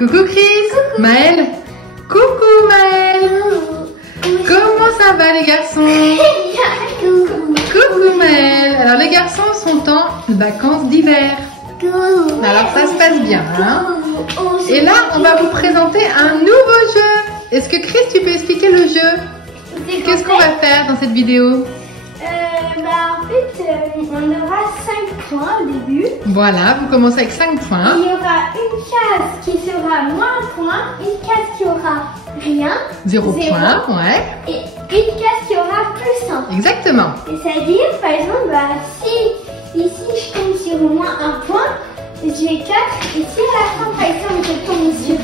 Coucou Chris. Coucou. Maël. Coucou Maël. Comment ça va les garçons? Coucou Maël. Alors les garçons sont en vacances d'hiver. Alors ça se passe bien, hein? Et là, on va vous présenter un nouveau jeu. Est-ce que Chris, tu peux expliquer le jeu? Qu'est-ce qu'on va faire dans cette vidéo? En fait, on aura 5 points au début. Voilà, vous commencez avec 5 points. Il y aura une case qui sera moins 1 point, une case qui aura rien. 0 point, ouais. Et une case qui aura plus 1. Exactement. Et c'est-à-dire, par exemple, si ici je tombe sur au moins 1 point, j'ai 4. Et si à la fin, par exemple, je tombe sur,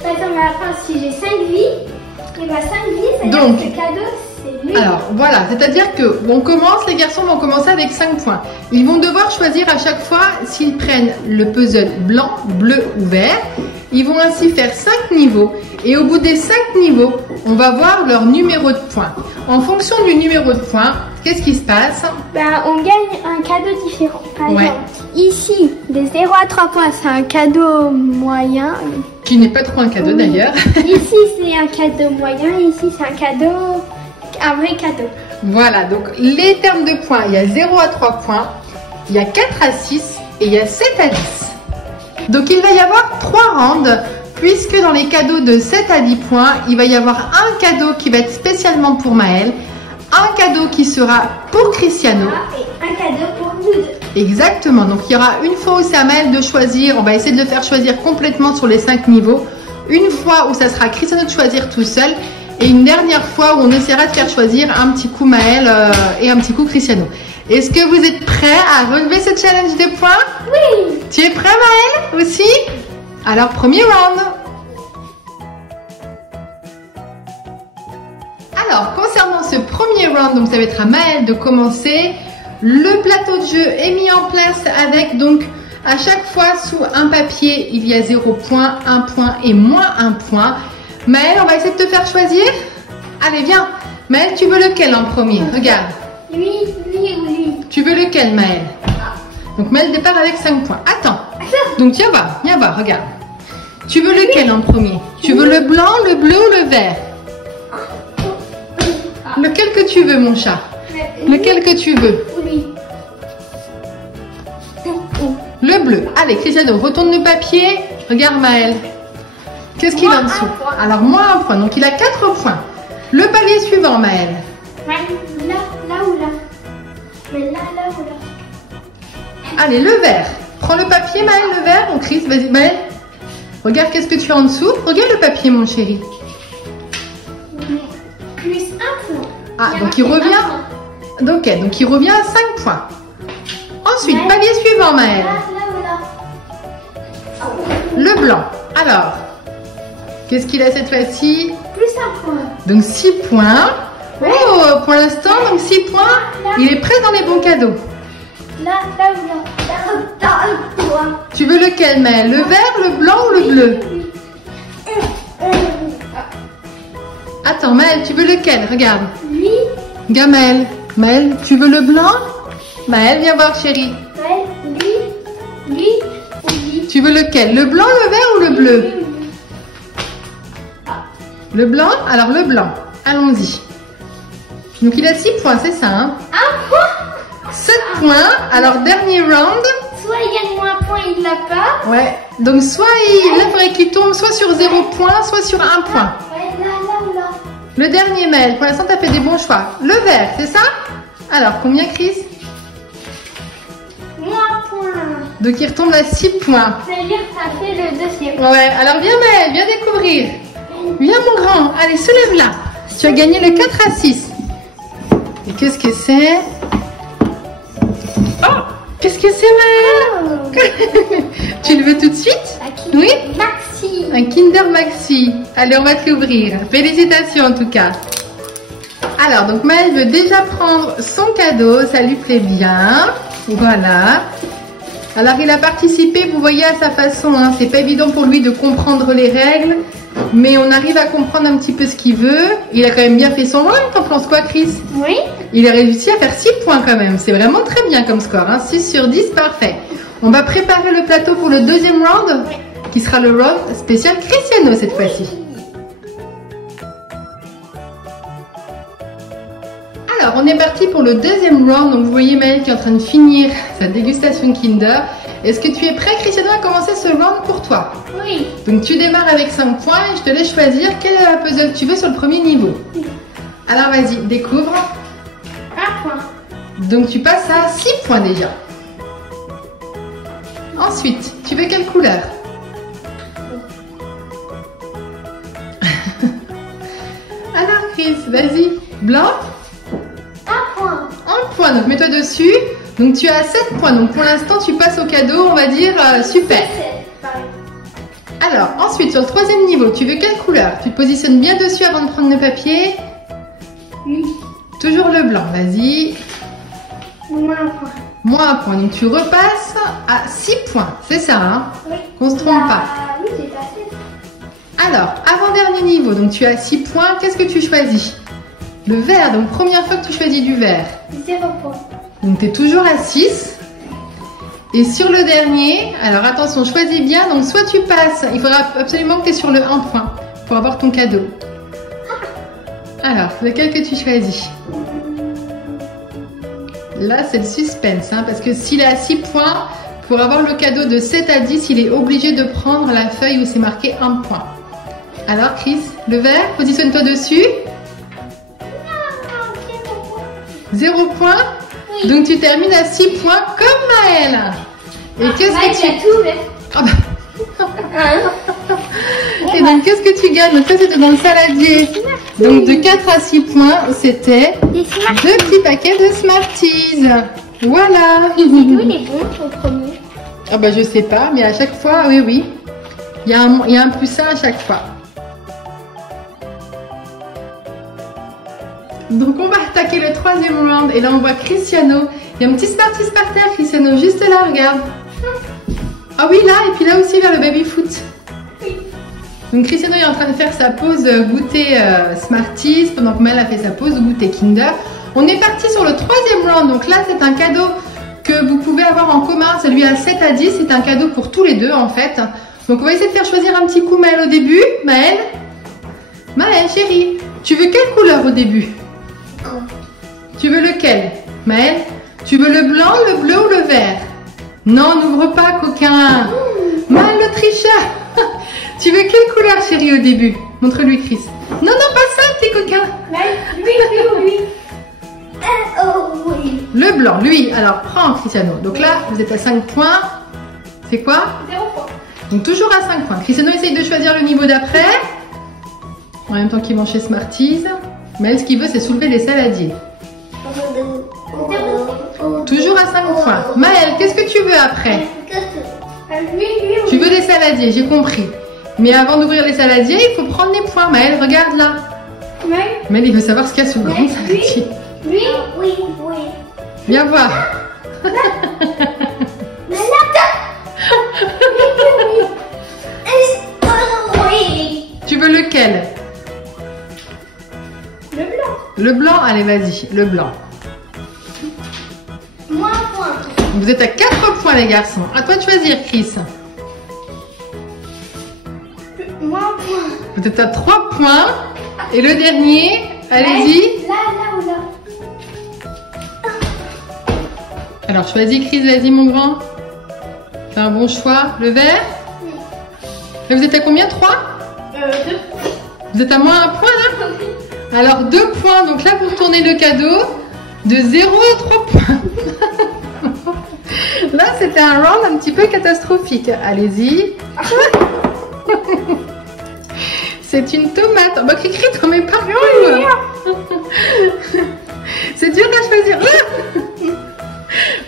par exemple, à la fin, si j'ai 5 vies, et 5 vies, c'est-à-dire que le cadeau, c'est lui. Alors voilà, c'est-à-dire que on commence, les garçons vont commencer avec 5 points. Ils vont devoir choisir à chaque fois s'ils prennent le puzzle blanc, bleu ou vert. Ils vont ainsi faire 5 niveaux. Et au bout des 5 niveaux, on va voir leur numéro de points. En fonction du numéro de points, qu'est-ce qui se passe? On gagne un cadeau différent. Par exemple, ici, de 0 à 3 points, c'est un cadeau moyen. Qui n'est pas trop un cadeau d'ailleurs. Ici, c'est un cadeau moyen. Ici, c'est un vrai cadeau. Voilà, donc les termes de points, il y a 0 à 3 points, il y a 4 à 6 et il y a 7 à 10. Donc il va y avoir 3 rounds. Puisque dans les cadeaux de 7 à 10 points, il va y avoir un cadeau qui va être spécialement pour Maël, un cadeau qui sera pour Cristiano. Et un cadeau pour nous deux. Exactement, donc il y aura une fois où c'est à Maël de choisir, on va essayer de le faire choisir complètement sur les 5 niveaux. Une fois où ça sera Cristiano de choisir tout seul. Et une dernière fois où on essaiera de faire choisir un petit coup Maël et un petit coup Cristiano. Est-ce que vous êtes prêts à relever ce challenge des points? Oui. Tu es prêt Maël aussi? Alors, premier round. Alors, concernant ce premier round, donc ça va être à Maël de commencer. Le plateau de jeu est mis en place avec donc à chaque fois sous un papier, il y a 0 point, 1 point et moins 1 point. Maël, on va essayer de te faire choisir. Allez, viens. Maël, tu veux lequel en premier? Regarde. Lui ou lui? Tu veux lequel, Maël? Donc Maël départ avec 5 points. Attends. Donc viens voir, regarde. Tu veux lequel en premier? Tu veux le blanc, le bleu ou le vert? Lequel que tu veux, mon chat? Lequel que tu veux? Le bleu. Allez, Cristiano, retourne le papier. Regarde Maël. Qu'est-ce qu'il a en dessous? Alors, moins 1 point. Donc, il a 4 points. Le palier suivant, Maël. Là ou là? Mais là ou là? Allez, le vert. Prends le papier, Maël, le vert. Donc, Chris, vas-y, Maël. Regarde qu'est-ce que tu as en dessous. Regarde le papier, mon chéri. Plus 1 point. Ah, donc il revient. Ok, donc il revient à 5 points. Ensuite, palier suivant, Maël. Là ou là? Le blanc. Alors, qu'est-ce qu'il a cette fois-ci? Plus 1 point. Donc 6 points. Oh, pour l'instant, donc 6 points. Il est prêt dans les bons cadeaux. Là ou là? Tu veux lequel, Maël? Le vert, le blanc ou le bleu? Attends, Maël, tu veux lequel? Regarde. Lui. Regarde, Maël. Maël, tu veux le blanc? Maël, viens voir, chérie. Lui ou lui? Tu veux lequel? Le blanc, le vert ou le bleu? Le blanc? Alors, le blanc. Allons-y. Donc, il a 6 points, c'est ça, hein? 1 point? 7 points. Alors, dernier round. Soit il gagne moins 1 point, il l'a pas. Ouais. Donc, soit il faudrait qu'il tombe soit sur 0 point, soit sur 1 point. Là ou là? Le dernier, Maël. Pour l'instant, tu as fait des bons choix. Le vert, c'est ça? Alors, combien, Chris? Moins 1 point. Donc, il retombe à 6 points. C'est-à-dire que ça fait le deuxième. Ouais. Alors, viens, Maël. Viens découvrir. Viens, mon grand. Allez, soulève là. Tu as gagné le 4 à 6. Et qu'est-ce que c'est? Oh! Qu'est-ce que c'est, Maël? Tu le veux tout de suite? Oui? Maxi. Un Kinder Maxi. Allez, on va te l'ouvrir. Félicitations en tout cas. Alors, donc Maël veut déjà prendre son cadeau. Ça lui plaît bien. Voilà. Alors, il a participé, vous voyez, à sa façon. Hein. C'est pas évident pour lui de comprendre les règles. Mais on arrive à comprendre un petit peu ce qu'il veut. Il a quand même bien fait son round. T'en penses quoi, Chris? Oui. Il a réussi à faire 6 points quand même. C'est vraiment très bien comme score. Hein. 6 sur 10, parfait. On va préparer le plateau pour le deuxième round. Oui. qui sera le round spécial Cristiano cette fois-ci. Alors, on est parti pour le deuxième round. Donc, vous voyez Maëlle qui est en train de finir sa dégustation Kinder. Est-ce que tu es prêt, Cristiano, à commencer ce round pour toi? Oui. Donc, tu démarres avec 5 points et je te laisse choisir quel puzzle tu veux sur le premier niveau. Alors, vas-y, découvre. 1 point. Donc, tu passes à 6 points déjà. Ensuite, tu veux quelle couleur? Alors, Chris, vas-y. Blanc? 1 point. 1 point, donc mets-toi dessus. Donc tu as 7 points, donc pour l'instant tu passes au cadeau, on va dire super. Alors ensuite sur le troisième niveau, tu veux quelle couleur? Tu te positionnes bien dessus avant de prendre le papier. Oui. Toujours le blanc, vas-y. Moins 1 point. Moins 1 point, donc tu repasses à 6 points, c'est ça hein? Oui. Qu'on se trompe pas. Oui, j'ai passé. Alors, avant-dernier niveau, donc tu as 6 points, qu'est-ce que tu choisis? Le vert, donc première fois que tu choisis du vert. 0 point. Donc tu es toujours à 6. Et sur le dernier, alors attention, choisis bien. Donc soit tu passes, il faudra absolument que tu es sur le 1 point pour avoir ton cadeau. Alors, lequel que tu choisis? Là, c'est le suspense, hein, parce que s'il est à 6 points, pour avoir le cadeau de 7 à 10, il est obligé de prendre la feuille où c'est marqué 1 point. Alors Chris, le vert, positionne-toi dessus. 0 point. Oui. Donc tu termines à 6 points comme Maëlle. Et qu'est-ce que tu... tout, mais... Ah bah. Et donc qu'est-ce que tu gagnes? Donc ça c'était dans le saladier. Donc de 4 à 6 points, c'était 2 petits paquets de Smarties. Voilà. C'est d'où il est bon au premier? Ah bah je sais pas, mais à chaque fois, oui. Il y a un plus 1 à chaque fois. Donc on va attaquer le troisième round et là on voit Cristiano. Il y a un petit Smarties par terre, Cristiano, juste là, regarde. Ah oui, là, et puis là aussi vers le baby foot. Oui. Donc Cristiano est en train de faire sa pause goûter Smarties pendant que Mel a fait sa pause goûter Kinder. On est parti sur le troisième round, donc là c'est un cadeau que vous pouvez avoir en commun, celui à 7 à 10, c'est un cadeau pour tous les deux en fait. Donc on va essayer de faire choisir un petit coup Maëlle au début. Maëlle, chérie, tu veux quelle couleur au début? Tu veux lequel? Maëlle, tu veux le blanc, le bleu ou le vert? Non, n'ouvre pas, coquin. Maëlle, le tricheur. Tu veux quelle couleur, chérie, au début? Montre-lui, Chris. Non, pas ça, petit coquin. Oui. Oh oui. Le blanc, lui. Alors, prends, Cristiano. Donc là, vous êtes à 5 points. C'est quoi? 0 point. Donc toujours à 5 points. Cristiano essaye de choisir le niveau d'après. En même temps qu'il mange chez Smarties. Mais ce qu'il veut, c'est soulever les saladiers. Toujours à 5 points. Maëlle, qu'est-ce que tu veux après? Tu veux des saladiers, j'ai compris. Mais avant d'ouvrir les saladiers, il faut prendre les points. Maëlle, regarde là. Maëlle, il veut savoir ce qu'il y a sous le grand saladier. Oui. Viens voir. Tu veux lequel? Le blanc. Le blanc, allez vas-y, le blanc. Moins 1 point. Vous êtes à 4 points les garçons. À toi de choisir, Chris. Moins 1 point. Vous êtes à 3 points. Et le dernier, allez-y. Là ou là. Alors choisis, Chris, vas-y mon grand. Fais un bon choix. Le vert. Là, vous êtes à combien? 3? 2. Vous êtes à moins 1 point là? Alors 2 points. Donc là, vous retournez le cadeau de 0 à 3 points. Là, c'était un round un petit peu catastrophique. Allez-y. C'est une tomate. Oh, bah, Cricri, t'en mets pas une. C'est dur à choisir.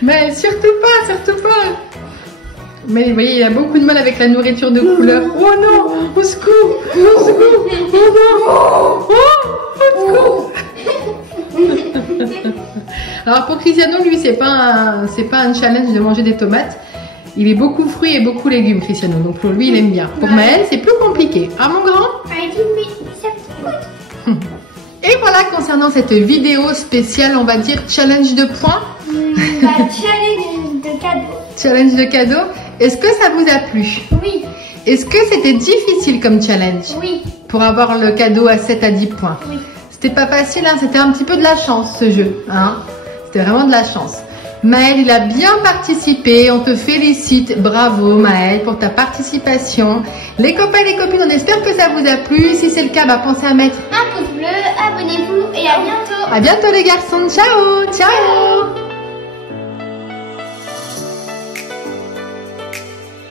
Mais surtout pas. Mais vous voyez, il a beaucoup de mal avec la nourriture de couleur. Oh non, au secours, au secours, oh non, au secours. Alors pour Cristiano, lui, c'est pas un challenge de manger des tomates. Il est beaucoup fruits et beaucoup légumes, Cristiano. Donc pour lui, il aime bien. Pour Maëlle, c'est plus compliqué. Ah mon grand? Et voilà, concernant cette vidéo spéciale, on va dire challenge de points. Challenge de cadeau. Challenge de cadeau. Est-ce que ça vous a plu? Oui. Est-ce que c'était difficile comme challenge? Oui. Pour avoir le cadeau à 7 à 10 points. Oui. C'était pas facile, hein, c'était un petit peu de la chance ce jeu. Hein. C'était vraiment de la chance. Maël, il a bien participé, on te félicite. Bravo Maël pour ta participation. Les copains et les copines, on espère que ça vous a plu. Si c'est le cas, bah, pensez à mettre un pouce bleu, abonnez-vous et à bientôt. À bientôt les garçons, ciao, ciao.